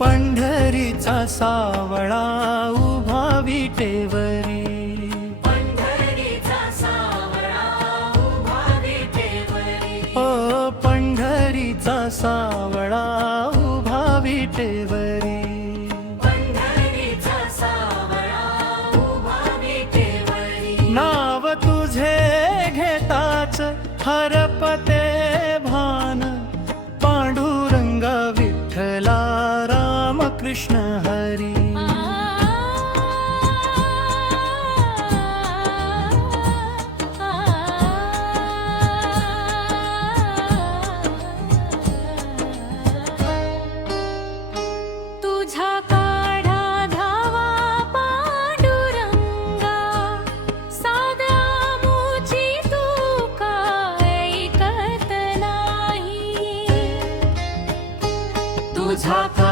पंढरीचा सावळा उभा विटेवर सावळा उभा विटेवरी. नाव तुझे घेताच हरपते भान. पांडुरंग विठ्ठला रामकृष्ण বোঝাতা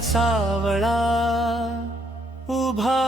सावळा उभा